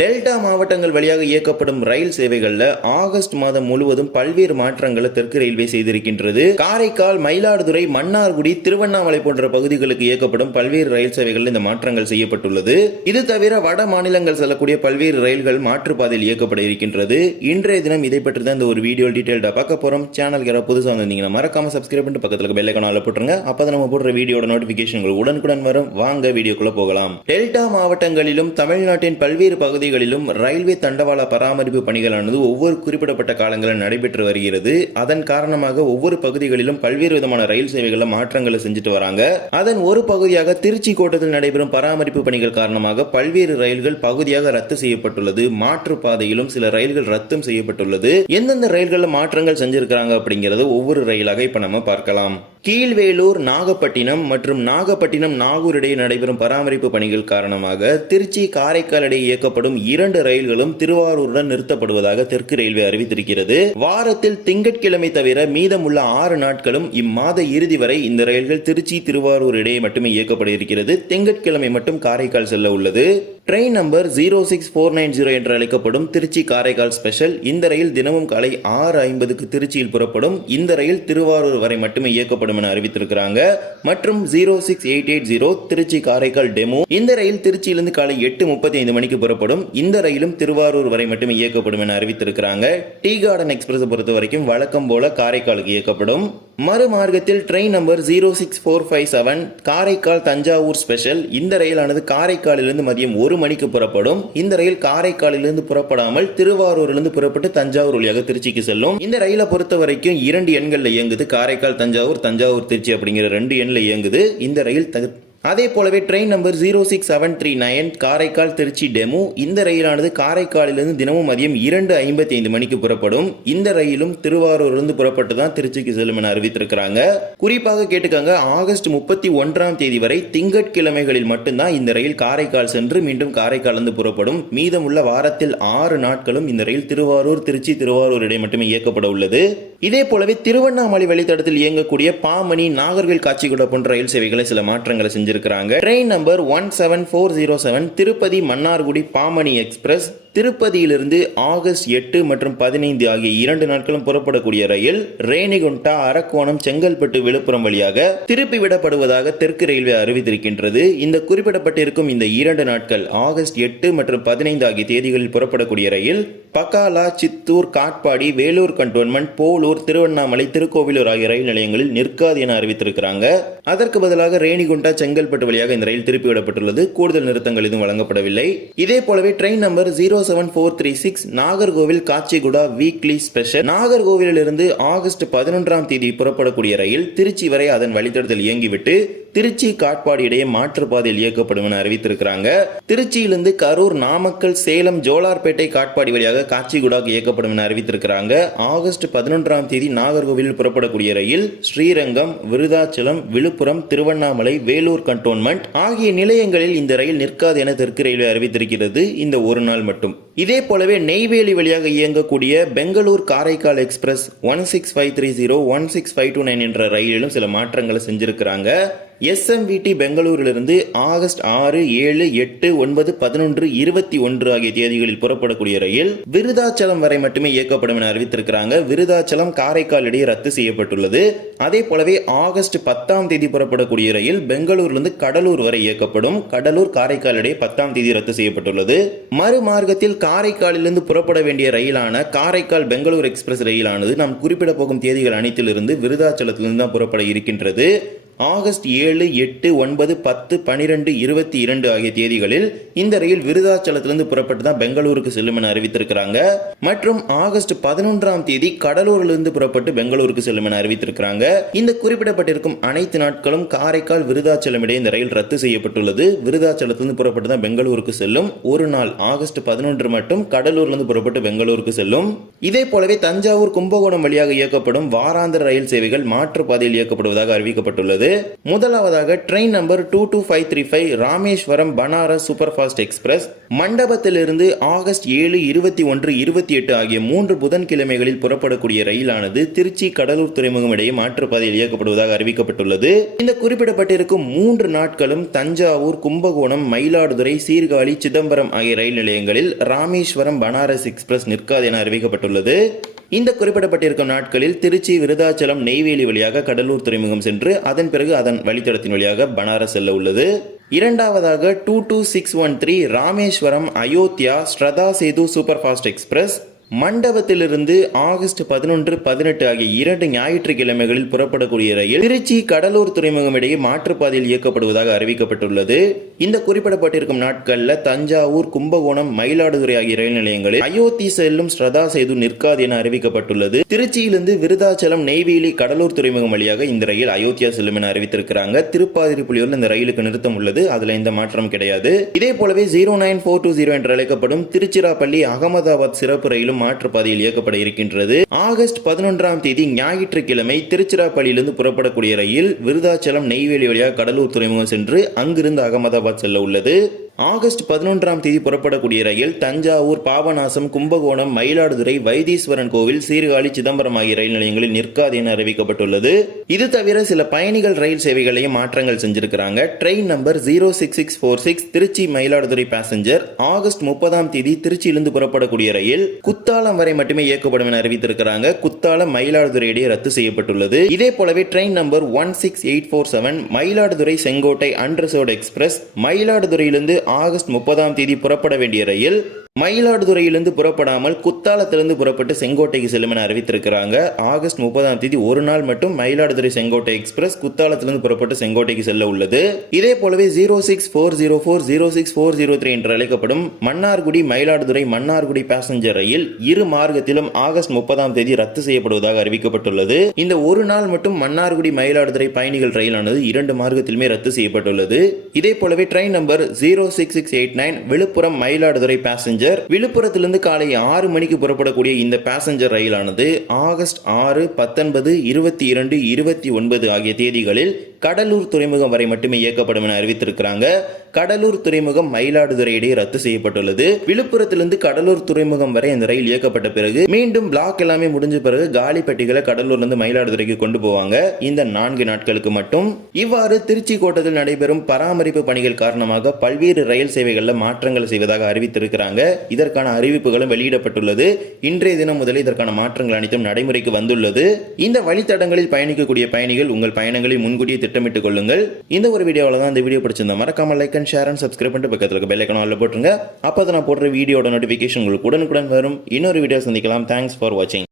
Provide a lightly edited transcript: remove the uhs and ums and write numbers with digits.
Delta மாவட்டங்கள் வழியாக இயக்கப்படும் ரயில் சேவைகள்ல ஆகஸ்ட் மாதம் முழுவதும் பல்வேறு மாற்றங்களை தெற்கு ரயில்வே செய்திருக்கின்றது. காரைக்கால், மயிலாடுதுறை, மன்னார்குடி, திருவண்ணாமலை போன்ற பகுதிகளுக்கு இயக்கப்படும் பல்வேறு ரயில் சேவைகள் இந்த மாற்றங்கள் செய்யப்பட்டுள்ளது. இது தவிர வட மாநிலங்கள் செல்லக்கூடிய பல்வேறு ரயில்கள் மாற்றுப்பாதையில் இயக்கப்பட இருக்கின்றது. இன்றைய தினம் இதை பற்றி தான் இந்த ஒரு வீடியோ டீடைல்டா பார்க்க போறோம். சேனலுக்கு யாராவது புதுசாக வந்திருந்தீங்கன்னா மறக்காம சப்ஸ்கிரைப் பண்ணிட்டு பக்கத்துல பெல் ஐகானை போட்டுருங்க. அப்பதான் நம்ம போடுற வீடியோட நோட்டிபிகேஷன் உடனுக்குடன் வரும். வாங்க வீடியோக்குள்ள போகலாம். டெல்டா மாவட்டங்களிலும் தமிழ்நாட்டின் பல்வேறு பகுதிகளிலும் ரயில்வே தண்டவாள பராமரிப்பு பணிகளானது ஒவ்வொரு குறிப்பிடப்பட்ட காலங்களில் நடைபெற்று வருகிறது. அதன் காரணமாக ஒவ்வொரு பகுதிகளிலும் பல்வேறு விதமான ரயில் சேவைகளை மாற்றங்களை செஞ்சுட்டு வராங்க. அதன் ஒரு பகுதியாக திருச்சி கோட்டத்தில் நடைபெறும் பராமரிப்பு பணிகள் காரணமாக பல்வேறு ரயில்கள் பகுதியாக ரத்து செய்யப்பட்டுள்ளது. மாற்று பாதையிலும் சில ரயில்கள் ரத்தும் செய்யப்பட்டுள்ளது. எந்தெந்த ரயில்கள் மாற்றங்கள் செஞ்சிருக்காங்க அப்படிங்கறது ஒவ்வொரு ரயிலாக இப்ப நம்ம பார்க்கலாம். கீழ்வேலூர், நாகப்பட்டினம் மற்றும் நாகப்பட்டினம் நாகூர் இடையே நடைபெறும் பராமரிப்பு பணிகள் காரணமாக திருச்சி, காரைக்கால் இடையே இயக்கப்படும் 2 ரயில்களும் திருவாரூருடன் நிறுத்தப்படுவதாக தெற்கு ரயில்வே அறிவித்திருக்கிறது. வாரத்தில் திங்கட்கிழமை தவிர மீதமுள்ள 6 நாட்களும் இம்மாத இறுதி வரை இந்த ரயில்கள் திருச்சி, திருவாரூர் இடையே மட்டுமே இயக்கப்பட இருக்கிறது. திங்கட்கிழமை மட்டும் காரைக்கால் செல்ல உள்ளது. ட்ரெயின் நம்பர் 06490 என்று அழைக்கப்படும் திருச்சி காரைக்கால் ஸ்பெஷல். இந்த ரயில் தினமும் காலை 6:50க்கு திருச்சியில் புறப்படும். இந்த ரயில் திருவாரூர் வரை மட்டுமே இயக்கப்படும் என அறிவித்திருக்கிறாங்க. மற்றும் 06880 திருச்சி காரைக்கால் டெமோ. இந்த ரயில் திருச்சியிலிருந்து காலை 8:35 மணிக்கு புறப்படும். இந்த ரயிலும் திருவாரூர் வரை மட்டுமே இயக்கப்படும் என அறிவித்திருக்கிறாங்க. டீ கார்டன் எக்ஸ்பிரஸ் பொறுத்த வரைக்கும் வழக்கம் போல காரைக்காலுக்கு இயக்கப்படும். மறுமார்க்கத்தில் train number 06457 Karaikal Thanjavur special. இந்த ரயிலானது காரைக்காலிலிருந்து மதியம் 1 மணிக்கு புறப்படும். இந்த ரயில் காரைக்காலிலிருந்து புறப்படாமல் திருவாரூரிலிருந்து புறப்பட்டு தஞ்சாவூர் வழியாக திருச்சிக்கு செல்லும். இந்த ரயிலை பொறுத்த வரைக்கும் 2 எண்கள்ல இயங்குது. காரைக்கால் தஞ்சாவூர், தஞ்சாவூர் திருச்சி அப்படிங்கிற 2 எண்ல இயங்குது இந்த ரயில். அதே போலவே train number 06739 Karaikal Trichy DEMU. இந்த ரயிலானது காரைக்காலிலிருந்து தினமும் மதியம் 2:55 மணிக்கு புறப்படும். இந்த ரயிலும் திருவாரூரிலிருந்து புறப்பட்டு தான் திருச்சிக்கு செல்லும் என அறிவித்திருக்கிறாங்க. குறிப்பாக கேட்டுக்காங்க, ஆகஸ்ட் 31ஆம் தேதி வரை திங்கட்கிழமைகளில் மட்டும்தான் இந்த ரயில் காரைக்கால் சென்று மீண்டும் காரைக்காலிலிருந்து புறப்படும். மீதமுள்ள வாரத்தில் 6 நாட்களும் இந்த ரயில் திருவாரூர், திருச்சி, திருவாரூர் இடையே மட்டுமே இயக்கப்பட உள்ளது. இதே போலவே திருவண்ணாமலை வழித்தடத்தில் இயங்கக்கூடிய பாமணி, நாகர்கோவில், காச்சிகுடா போன்ற ரயில் சேவைகளை சில மாற்றங்களை செஞ்சு train number 17407 Tirupati, Mannargudi, Pamani express. திருப்பதியிலிருந்து ஆகஸ்ட் 8 மற்றும் 15 ஆகிய 2 நாட்களும் புறப்படக்கூடிய ரயில் ரேணிகுண்டா, அரக்கோணம், செங்கல்பட்டு, விழுப்புரம் வழியாக திருப்பி விடப்படுவதாக தெற்கு ரயில்வே அறிவித்திருக்கின்றது. இந்த குறிப்பிடப்பட்டிருக்கும் இந்த 2 நாட்கள் ஆகஸ்ட் 8 மற்றும் 15 ஆகிய தேதிகளில் புறப்படக்கூடிய ரயில் பக்காலா, சித்தூர், காட்பாடி, வேலூர் கண்டோன்மெண்ட், போலூர், திருவண்ணாமலை, திருக்கோவிலூர் ஆகிய ரயில் நிலையங்களில் நிற்காது என அறிவித்திருக்கிறாங்க. அதற்கு பதிலாக ரேணிகுண்டா, செங்கல்பட்டு வழியாக இந்த ரயில் திருப்பி விடப்பட்டுள்ளது. கூடுதல் நிறுத்தங்கள் எதுவும் வழங்கப்படவில்லை. இதே போலவே train number 07436 Nagercoil, Kacheguda weekly special. நாகர்கோவிலில் இருந்து ஆகஸ்ட் 11ஆம் தேதி புறப்படக்கூடிய ரயில் திருச்சி வரை அதன் வழித்தடத்தில் இயங்கிவிட்டு திருச்சி, காட்பாடி இடையே மாற்றுப்பாதையில் இயக்கப்படும் என அறிவித்திருக்கிறாங்க. திருச்சியிலிருந்து கரூர், நாமக்கல், சேலம், ஜோலார்பேட்டை, காட்பாடி வழியாக காச்சிகுடாக்கு இயக்கப்படும் என அறிவித்திருக்கிறாங்க. ஆகஸ்ட் 11ஆம் தேதி நாகர்கோவிலில் புறப்படக்கூடிய ரயில் ஸ்ரீரங்கம், விருதாச்சலம், விழுப்புரம், திருவண்ணாமலை, வேலூர் கண்டோன்மெண்ட் ஆகிய நிலையங்களில் இந்த ரயில் நிற்காது என தெற்கு ரயில்வே அறிவித்திருக்கிறது. இந்த ஒரு நாள் மட்டும். இதே போலவே நெய்வேலி வழியாக இயங்கக்கூடிய பெங்களூர், காரைக்கால் எக்ஸ்பிரஸ் 16530, 16529 என்ற ரயிலிலும் சில மாற்றங்களை செஞ்சிருக்கிறாங்க. SMVT பெங்களூரிலிருந்து ஆகஸ்ட் 6, 7, 8, 9, 11, 21 ஆகிய தேதிகளில் புறப்படக்கூடிய ரயில் விருதாச்சலம் வரை மட்டுமே இயக்கப்படும் என அறிவித்திருக்கிறாங்க. விருதாச்சலம், காரைக்கால் இடையே ரத்து செய்யப்பட்டுள்ளது. அதே போலவே ஆகஸ்ட் 10ஆம் தேதி புறப்படக்கூடிய ரயில் பெங்களூரிலிருந்து கடலூர் வரை இயக்கப்படும். கடலூர், காரைக்கால் இடையே 10ஆம் தேதி ரத்து செய்யப்பட்டுள்ளது. மறுமார்க்கத்தில் காரைக்காலிலிருந்து புறப்பட வேண்டிய ரயிலான காரைக்கால் பெங்களூர் எக்ஸ்பிரஸ் ரயிலானது நாம் குறிப்பிட போகும் தேதிகள் அனைத்திலிருந்து விருதாச்சலத்திலிருந்து தான் புறப்பட இருக்கின்றது. ஆகஸ்ட் 7, 8, 9, 10, 12, 22 ஆகிய தேதிகளில் இந்த ரயில் விருதாச்சலத்திலிருந்து புறப்பட்டு தான் பெங்களூருக்கு செல்லும் என அறிவித்திருக்கிறாங்க. மற்றும் ஆகஸ்ட் 11ஆம் தேதி கடலூரிலிருந்து புறப்பட்டு பெங்களூருக்கு செல்லும் என அறிவித்திருக்கிறாங்க. இந்த குறிப்பிடப்பட்டிருக்கும் அனைத்து நாட்களும் காரைக்கால், விருதாச்சலம் இடையே இந்த ரயில் ரத்து செய்யப்பட்டுள்ளது. விருதாச்சலத்திலிருந்து புறப்பட்டு தான் பெங்களூருக்கு செல்லும். ஒரு நாள் ஆகஸ்ட் 11 மட்டும் கடலூரிலிருந்து புறப்பட்டு பெங்களூருக்கு செல்லும். இதே போலவே தஞ்சாவூர், கும்பகோணம் வழியாக இயக்கப்படும் வாராந்திர ரயில் சேவைகள் மாற்றுப்பாதையில் இயக்கப்படுவதாக அறிவிக்கப்பட்டுள்ளது. அறிவிக்கப்பட்டுள்ளது. முதலாவதாக train number 22535 Rameswaram Banaras super fast express மண்டபத்திலிருந்து ஆகஸ்ட் 7, 21, 28 ஆகிய 3 புதன்கிழமைகளில் புறப்படக்கூடிய ரயிலானது திருச்சி கடலூர் துறைமுகம் இடையே மாற்றுப்பாதையில் இயக்கப்படுவதாக அறிவிக்கப்பட்டுள்ளது. இந்த குறிப்பிடப்பட்டிருக்கும் 3 நாட்களும் தஞ்சாவூர், கும்பகோணம், மயிலாடுதுறை, சீர்காழி, சிதம்பரம் ஆகிய ரயில் நிலையங்களில் ராமேஸ்வரம் பனாரஸ் எக்ஸ்பிரஸ் நிற்காது என அறிவிக்கப்பட்டுள்ளது. இந்த குறிப்பிடப்பட்டிருக்கும் நாட்களில் திருச்சி, விருதாச்சலம், நெய்வேலி வழியாக கடலூர் துறைமுகம் சென்று அதன் பிறகு அதன் வழித்தடத்தின் வழியாக பனாரஸ் செல்ல உள்ளது. இரண்டாவதாக 22613 Rameswaram Ayodhya Shraddha Sethu super fast express மண்டபத்திலிருந்து ஆகஸ்ட் 11, 18 ஆகிய 2 ஞாயிற்றுக்கிழமைகளில் புறப்படக்கூடிய ரயில் திருச்சி கடலூர் துறைமுகம் இடையே மாற்றுப்பாதையில் இயக்கப்படுவதாக அறிவிக்கப்பட்டுள்ளது. இந்த குறிப்பிடப்பட்டிருக்கும் நாட்களில் தஞ்சாவூர், கும்பகோணம், மயிலாடுதுறை ஆகிய ரயில் நிலையங்களில் அயோத்தி செல்லும் ஸ்ரதா சேது நிற்காது என அறிவிக்கப்பட்டுள்ளது. திருச்சியிலிருந்து விருதாச்சலம், நெய்வேலி, கடலூர் துறைமுகம் வழியாக இந்த ரயில் அயோத்தியா செல்லும் என அறிவித்திருக்கிறாங்க. திருப்பாதிரிப்புலியூரில் இந்த ரயிலுக்கு நிறுத்தம் உள்ளது. அதுல எந்த மாற்றம் கிடையாது. இதே போலவே 09420 என்று அழைக்கப்படும் திருச்சிராப்பள்ளி அகமதாபாத் சிறப்பு ரயிலும் மாற்றுப்பாதையில் இயக்கப்பட இருக்கின்றது. ஆகஸ்ட் 11ஆம் தேதி ஞாயிற்றுக்கிழமை திருச்சிராப்பள்ளியிலிருந்து புறப்படக்கூடிய ரயில் விருதாச்சலம், நெய்வேலி வழியாக கடலூர் துறைமுகம் சென்று அங்கிருந்து அகமதாபாத் செல்ல உள்ளது. ஆகஸ்ட் 11ஆம் தேதி புறப்படக்கூடிய ரயில் தஞ்சாவூர், பாபநாசம், கும்பகோணம், மயிலாடுதுறை, வைத்தீஸ்வரன் கோவில், சீர்காழி, சிதம்பரம் ஆகிய ரயில் நிலையங்களில் நிற்காது என அறிவிக்கப்பட்டுள்ளது. இது தவிர சில பயணிகள் ரயில் சேவைகளையும் மாற்றங்கள் செஞ்சிருக்கிறாங்க. Train number 06646 Trichy Mayiladuthurai passenger August 30ஆம் தேதி திருச்சியிலிருந்து புறப்படக்கூடிய ரயில் குத்தாலம் வரை மட்டுமே இயக்கப்படும் என அறிவித்திருக்கிறாங்க. குத்தாலம், மயிலாடுதுறை இடையே ரத்து செய்யப்பட்டுள்ளது. இதே போலவே train number 16847 Mayiladuthurai Sengottai unreserved express மயிலாடுதுறையிலிருந்து ஆகஸ்ட் 30ஆம் தேதி புறப்பட வேண்டிய ரயில் மயிலாடுதுறையிலிருந்து புறப்படாமல் குத்தாலத்திலிருந்து புறப்பட்டு செங்கோட்டைக்கு செல்லும் என அறிவித்திருக்கிறாங்க. ஆகஸ்ட் 30ஆம் தேதி ஒரு நாள் மட்டும் மயிலாடுதுறை செங்கோட்டை எக்ஸ்பிரஸ் குத்தாலத்திலிருந்து புறப்பட்டு செங்கோட்டைக்கு செல்ல உள்ளது. இதே போலவே 06404 06403 என்று அழைக்கப்படும் மன்னார்குடி மயிலாடுதுறை மன்னார்குடி பேசஞ்சர் ரயில் இரு மார்க்கத்திலும் ஆகஸ்ட் 30ஆம் தேதி ரத்து செய்யப்படுவதாக அறிவிக்கப்பட்டுள்ளது. இந்த ஒரு நாள் மட்டும் மன்னார்குடி மயிலாடுதுறை பயணிகள் ரயிலானது 2 மார்க்கத்திலுமே ரத்து செய்யப்பட்டுள்ளது. இதே போலவே train number 06689 Villupuram Mayiladuthurai passenger விழுப்புரத்திலிருந்து காலை 6 மணிக்கு புறப்படக்கூடிய இந்த பேசஞ்சர் ரயிலானது ஆகஸ்ட் 6, 19, 22, 29 ஆகிய தேதிகளில் கடலூர் துறைமுகம் வரை மட்டுமே இயக்கப்படும் என அறிவித்திருக்கிறாங்க. கடலூர் துறைமுகம் மயிலாடுதுறை இடையே ரத்து செய்யப்பட்டுள்ளது. விழுப்புரத்திலிருந்து கடலூர் துறைமுகம் வரை இந்த ரயில் இயக்கப்பட்ட பிறகு மீண்டும் பிளாக் எல்லாமே முடிஞ்ச பிறகு காலி பெட்டிகளை கடலூர்லிருந்து மயிலாடுதுறைக்கு கொண்டு போவாங்க. இந்த 4 நாட்களுக்கு மட்டும். இவ்வாறு திருச்சி கோட்டத்தில் நடைபெறும் பராமரிப்பு பணிகள் காரணமாக பல்வேறு ரயில் சேவைகளில் மாற்றங்கள் செய்வதாக அறிவித்திருக்கிறாங்க. இதற்கான அறிவிப்புகளும் வெளியிடப்பட்டுள்ளது. இன்றைய தினம் முதல் இதற்கான மாற்றங்கள் அனைத்தும் நடைமுறைக்கு வந்துள்ளது. இந்த வழித்தடங்களில் பயணிக்கக்கூடிய பயணிகள் உங்கள் பயணங்களை முன்கூட்டியே திட்டமிட்டுக் கொள்ளுங்கள். இந்த ஒரு வீடியோவில் தான் இந்த வீடியோ பிடிச்சிருந்தா மறக்காம like and share and subscribe பண்ணிட்டு பக்கத்தில் இருக்க பெல் ஐகானை ஆல்ல போட்டுருங்க. அப்போ நான் போடுற வீடியோட நோட்டிஃபிகேஷன் உங்களுக்கு உடனுக்குடன் வரும். இன்னொரு வீடியோ சந்திக்கலாம். தேங்க்ஸ் ஃபார் வாட்சிங்.